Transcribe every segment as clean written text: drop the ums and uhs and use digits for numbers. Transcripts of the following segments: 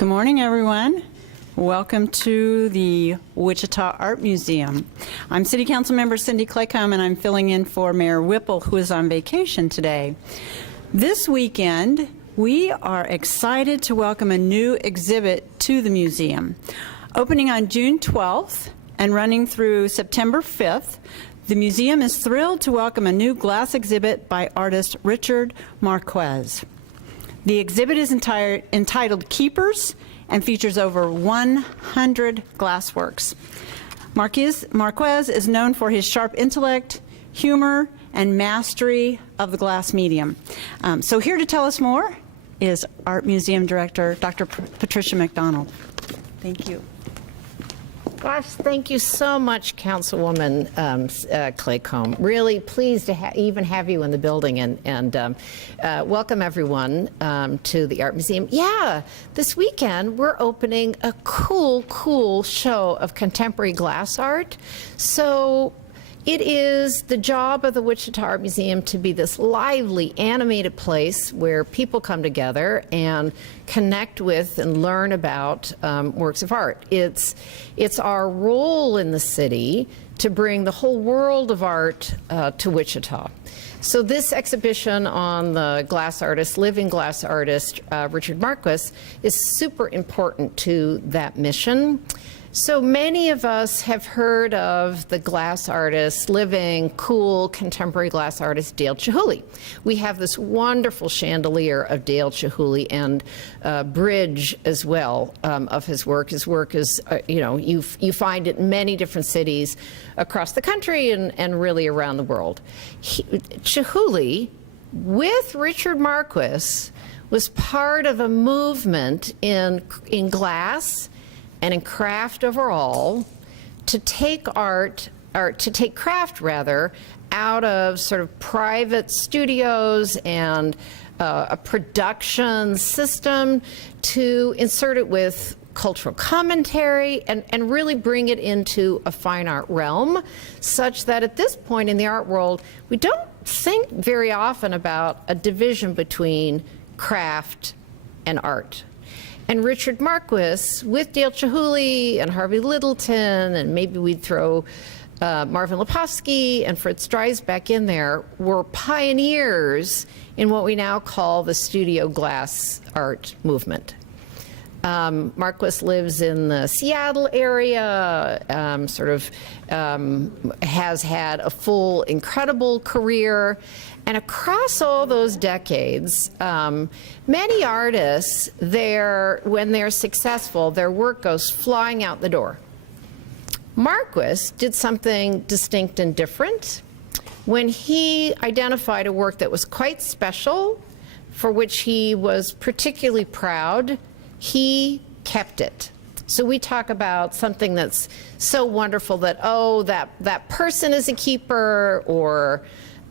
Good morning, everyone. Welcome to the Wichita Art Museum. I'm City Council Member Cindy Claycomb, and I'm filling in for Mayor Whipple, who is on vacation today. This weekend, we are excited to welcome a new exhibit to the museum. Opening on June 12th and running through September 5th, the museum is thrilled to welcome a new glass exhibit by artist Richard Marquez. The exhibit is entitled Keepers and features over 100 glassworks. Marquez is known for his sharp intellect, humor, and mastery of the glass medium. So here to tell us more is Art Museum Director Dr. Patricia McDonald. Thank you. Gosh, thank you so much, Councilwoman Claycomb. Really pleased to even have you in the building, and welcome everyone to the Art Museum. Yeah, this weekend we're opening a cool show of contemporary glass art. So it is the job of the Wichita Art Museum to be this lively, animated place where people come together and connect with and learn about works of art. It's our role in the city to bring the whole world of art to Wichita. So this exhibition on the glass artist, living glass artist, Richard Marquez, is super important to that mission. So many of us have heard of the glass artist, living, cool, contemporary glass artist, Dale Chihuly. We have this wonderful chandelier of Dale Chihuly and bridge as well of his work. His work is, you find it in many different cities across the country and really around the world. Chihuly, with Richard Marquez, was part of a movement in glass and in craft overall, to take art, or to take craft rather, out of sort of private studios and a production system to insert it with cultural commentary and really bring it into a fine art realm, such that at this point in the art world, we don't think very often about a division between craft and art. And Richard Marquez, with Dale Chihuly and Harvey Littleton, and maybe we'd throw Marvin Lepofsky and Fritz Dreisbeck in there, were pioneers in what we now call the studio glass art movement. Marquez lives in the Seattle area, has had a full, incredible career. And across all those decades, many artists, when they're successful, their work goes flying out the door. Marquez did something distinct and different. When he identified a work that was quite special, for which he was particularly proud, he kept it. So we talk about something that's so wonderful that, oh, that person is a keeper, or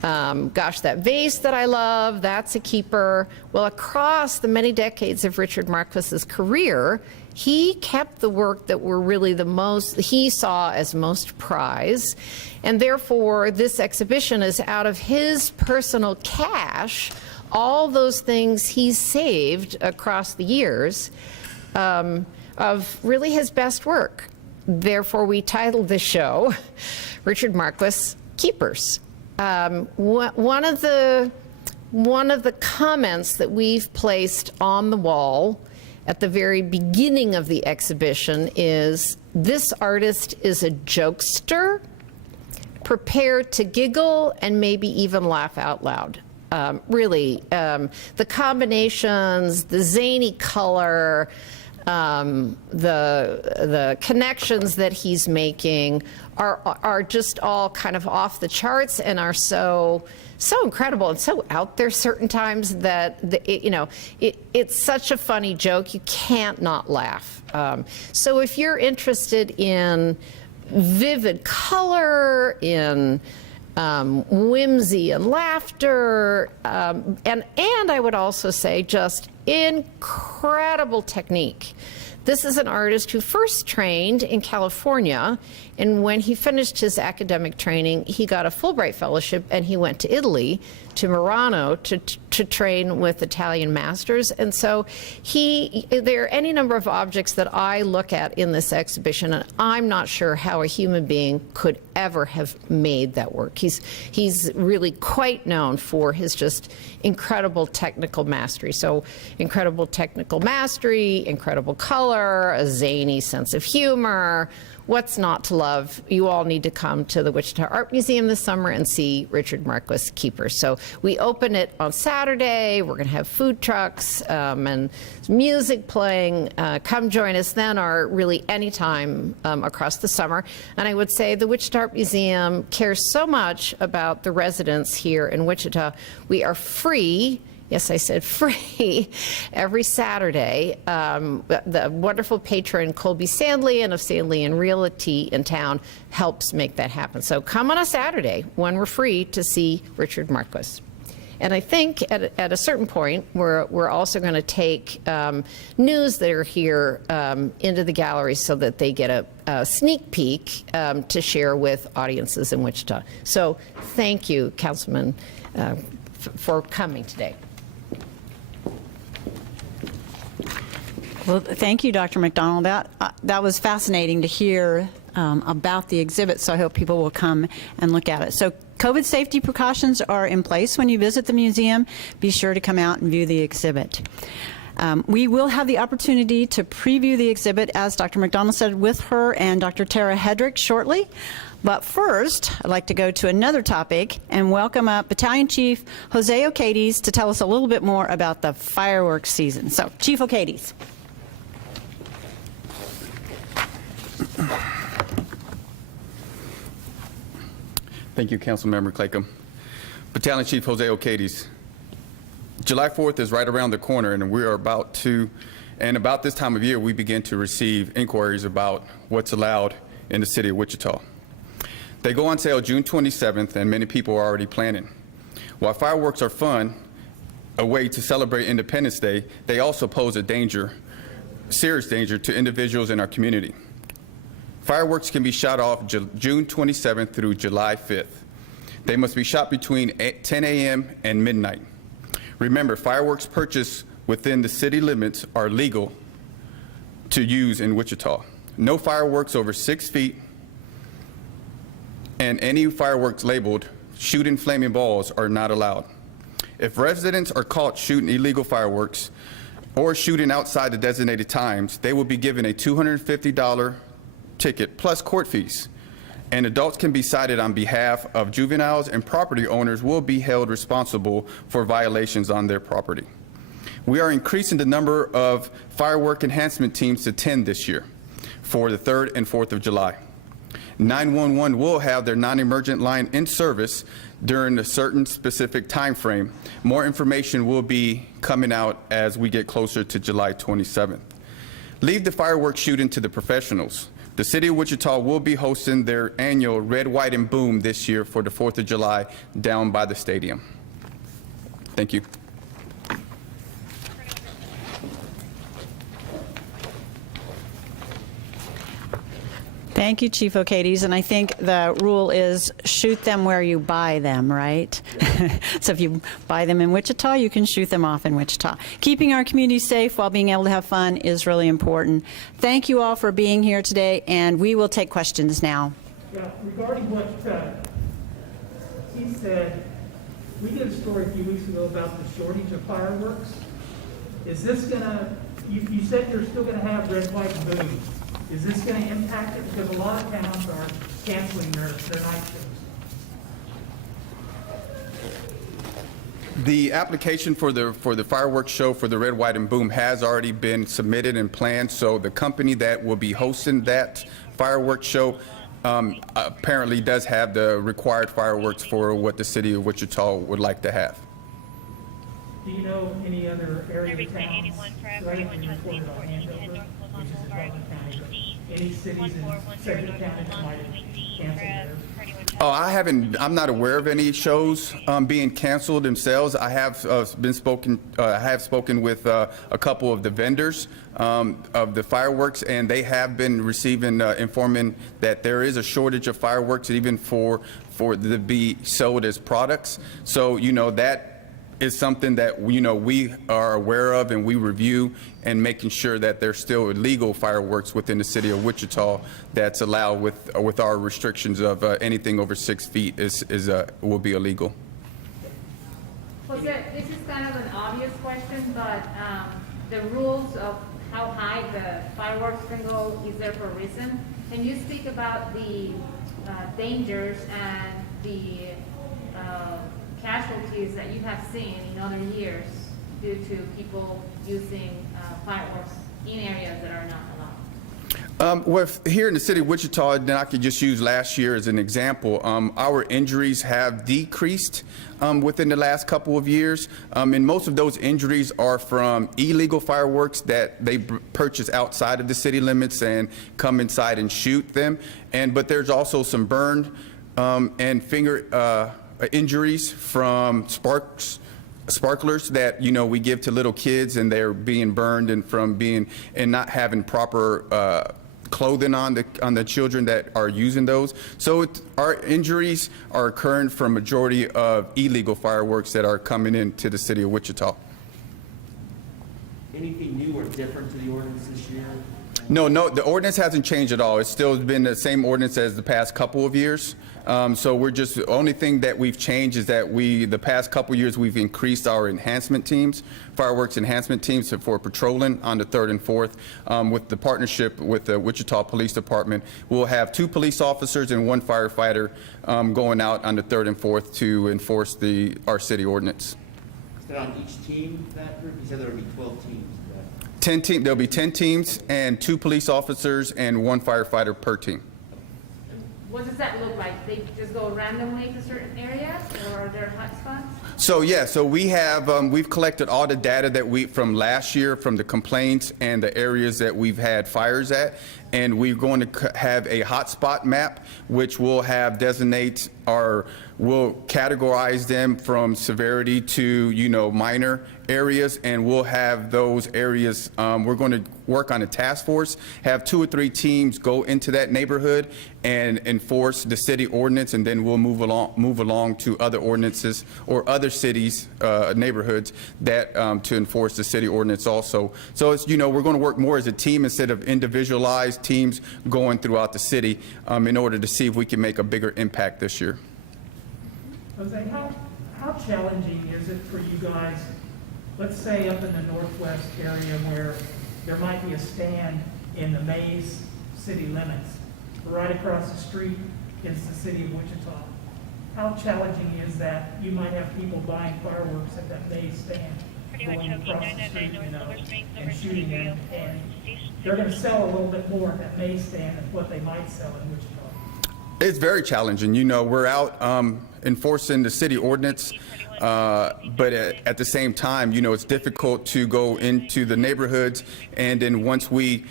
gosh, that vase that I love, that's a keeper. Well, across the many decades of Richard Marquez's career, he kept the work that were really the most, he saw as most prized. And therefore, this exhibition is out of his personal cash, all those things he's saved across the years of really his best work. Therefore, we titled this show, Richard Marquez Keepers. One of the comments that we've placed on the wall at the very beginning of the exhibition is, this artist is a jokester, prepared to giggle and maybe even laugh out loud. Really, the combinations, the zany color, the connections that he's making are just all kind of off the charts and are so incredible and so out there certain times that it's such a funny joke, you can't not laugh. So if you're interested in vivid color, in whimsy and laughter, and I would also say just incredible technique. This is an artist who first trained in California, and when he finished his academic training, he got a Fulbright fellowship and he went to Italy, to Murano, to train with Italian masters. And so there are any number of objects that I look at in this exhibition, and I'm not sure how a human being could ever have made that work. He's really quite known for his just incredible technical mastery. So incredible technical mastery, incredible color, a zany sense of humor. What's not to love? You all need to come to the Wichita Art Museum this summer and see Richard Marquis Keeper. So we open it on Saturday. We're going to have food trucks and music playing. Come join us then, or really any time across the summer. And I would say the Wichita Art Museum cares so much about the residents here in Wichita. We are free. Yes, I said free every Saturday. The wonderful patron Colby Sandley of Sandley and Realty in town helps make that happen. So come on a Saturday when we're free to see Richard Marquis. And I think at a certain point, we're also going to take news that are here into the gallery so that they get a sneak peek to share with audiences in Wichita. So thank you, Councilman, for coming today. Well, thank you, Dr. McDonald. That was fascinating to hear about the exhibit, so I hope people will come and look at it. So COVID safety precautions are in place when you visit the museum. Be sure to come out and view the exhibit. We will have the opportunity to preview the exhibit, as Dr. McDonald said, with her and Dr. Tara Hedrick shortly. But first, I'd like to go to another topic and welcome up Battalion Chief Jose Ocades to tell us a little bit more about the fireworks season. So, Chief Ocades. Thank you, Councilmember Claycomb. Battalion Chief Jose Ocades. July 4th is right around the corner, and about this time of year, we begin to receive inquiries about what's allowed in the city of Wichita. They go on sale June 27th, and many people are already planning. While fireworks are fun, a way to celebrate Independence Day, they also pose a danger, serious danger to individuals in our community. Fireworks can be shot off June 27th through July 5th. They must be shot between 10 a.m. and midnight. Remember, fireworks purchased within the city limits are legal to use in Wichita. No fireworks over 6 feet, and any fireworks labeled shooting flaming balls are not allowed. If residents are caught shooting illegal fireworks or shooting outside the designated times, they will be given a $250 ticket plus court fees, and adults can be cited on behalf of juveniles, and property owners will be held responsible for violations on their property. We are increasing the number of firework enhancement teams to 10 this year for the 3rd and 4th of July. 911 will have their non-emergent line in service during a certain specific time frame. More information will be coming out as we get closer to July 27th. Leave the fireworks shooting to the professionals. The City of Wichita will be hosting their annual Red, White, and Boom this year for the 4th of July down by the stadium. Thank you. Thank you, Chief Ocades. And I think the rule is shoot them where you buy them, right? So if you buy them in Wichita, you can shoot them off in Wichita. Keeping our community safe while being able to have fun is really important. Thank you all for being here today, and we will take questions now. Yeah, regarding what he said, we did a story a few weeks ago about the shortage of fireworks. Is this going to, you said you're still going to have Red, White, and Boom. Is this going to impact it? Because a lot of towns are canceling their night shows. The application for the fireworks show for the Red, White, and Boom has already been submitted and planned, so the company that will be hosting that fireworks show apparently does have the required fireworks for what the city of Wichita would like to have. Do you know any other area of Service towns? 81 for Because I think everyone we to reported on 1410 Andover, North which is in Boulevard, Butler County, but D. any cities in 1410 Sedgwick North County that might Boulevard, have D. canceled theirs? Oh, I'm not aware of any shows being canceled themselves. I have spoken with a couple of the vendors of the fireworks, and they have been receiving informing that there is a shortage of fireworks, even for to be sold as products. So that is something that we are aware of, and we review, and making sure that there's still legal fireworks within the city of Wichita that's allowed with our restrictions of anything over 6 feet will be illegal. Jose, this is kind of an obvious question, but the rules of how high the fireworks can go is there for a reason. Can you speak about the dangers and the casualties that you have seen in other years due to people using fireworks in areas that are not allowed? Here in the city of Wichita, and I could just use last year as an example, our injuries have decreased within the last couple of years, and most of those injuries are from illegal fireworks that they purchase outside of the city limits and come inside and shoot them. But there's also some burn and finger injuries from sparklers that we give to little kids, and they're being burned and not having proper clothing on the children that are using those. So our injuries are occurring from majority of illegal fireworks that are coming into the city of Wichita. Anything new or different to the ordinance this year? No, the ordinance hasn't changed at all. It's still been the same ordinance as the past couple of years. So the only thing that we've changed is that the past couple of years, we've increased our enhancement teams, fireworks enhancement teams for patrolling on the 3rd and 4th. With the partnership with the Wichita Police Department, we'll have 2 police officers and 1 firefighter going out on the 3rd and 4th to enforce our city ordinance. Is that on each team, that group? You said there would be 12 teams. There'll be 10 teams and 2 police officers and 1 firefighter per team. What does that look like? They just go randomly to certain areas, or are there hotspots? So we've collected all the data from last year, from the complaints and the areas that we've had fires at, and we're going to have a hotspot map, which will we'll categorize them from severity to minor areas, and we'll have those areas. We're going to work on a task force, have 2 or 3 teams go into that neighborhood and enforce the city ordinance, and then we'll move along to other ordinances or other cities, neighborhoods that to enforce the city ordinance also. So it's we're going to work more as a team instead of individualized teams going throughout the city in order to see if we can make a bigger impact this year. Jose, how challenging is it for you guys, let's say up in the northwest area where there might be a stand in the Mays city limits, right across the street is the city of Wichita? How challenging is that? You might have people buying fireworks at that Mays stand, going across the street, and shooting them, and they're going to sell a little bit more at that Mays stand than what they might sell in Wichita. It's very challenging. We're out enforcing the city ordinance, but at the same time, it's difficult to go into the neighborhoods, and then once we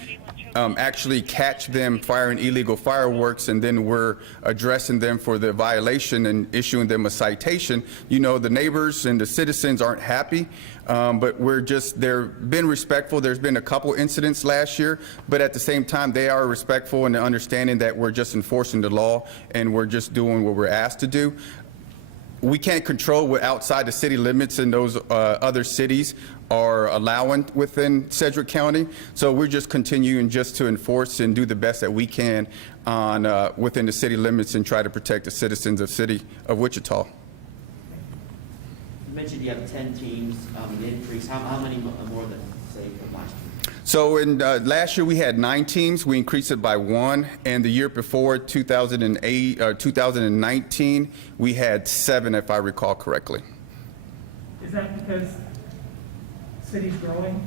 actually catch them firing illegal fireworks, and then we're addressing them for the violation and issuing them a citation, the neighbors and the citizens aren't happy, but they're been respectful. There's been a couple incidents last year, but at the same time, they are respectful and understanding that we're just enforcing the law and we're just doing what we're asked to do. We can't control what outside the city limits and those other cities are allowing within Sedgwick County. So we're just continuing just to enforce and do the best that we can on within the city limits and try to protect the citizens of city of Wichita. You mentioned you have 10 teams, an increase. How many more than, say, from last year? So in last year we had 9 teams. We increased it by 1, and the year before, 2019, we had 7, if I recall correctly. Is that because city's growing?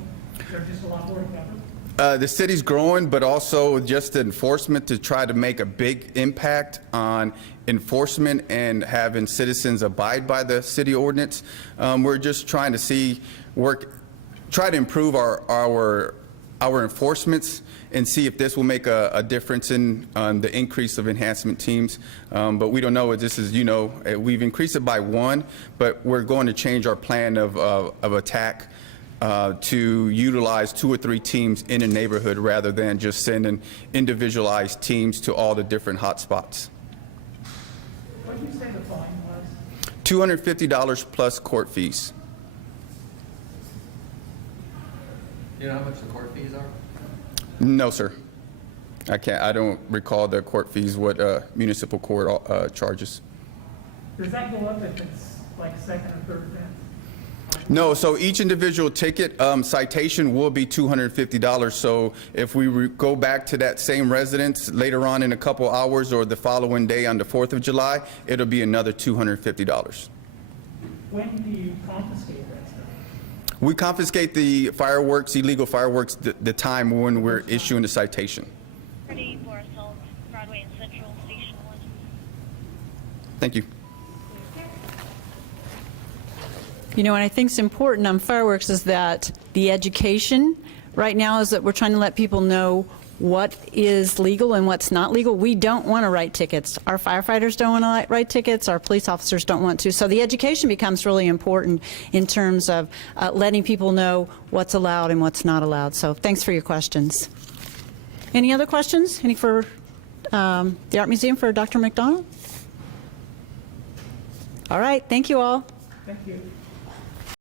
There's just a lot more to cover? The city's growing, but also just the enforcement to try to make a big impact on enforcement and having citizens abide by the city ordinance. We're just trying to try to improve our enforcements and see if this will make a difference in the increase of enhancement teams. But we don't know. This is, we've increased it by 1, but we're going to change our plan of attack to utilize 2 or 3 teams in a neighborhood rather than just sending individualized teams to all the different hot spots. What did you say the fine was? $250 plus court fees. You know how much the court fees are? No, sir. I don't recall the court fees, what municipal court charges. Does that go up if it's like second or third offense? No, so each individual ticket citation will be $250. So if we go back to that same residence later on in a couple hours or the following day on the 4th of July, it'll be another $250. When do you confiscate that stuff? We confiscate the fireworks, illegal fireworks, the time when we're issuing the citation. Ready for assault, Broadway and Central, Station 1. Thank you. You know, what I think is important on fireworks is that the education right now is that we're trying to let people know what is legal and what's not legal. We don't want to write tickets. Our firefighters don't want to write tickets. Our police officers don't want to. So the education becomes really important in terms of letting people know what's allowed and what's not allowed. So thanks for your questions. Any other questions? Any for the Art Museum for Dr. McDonald? All right. Thank you all. Thank you.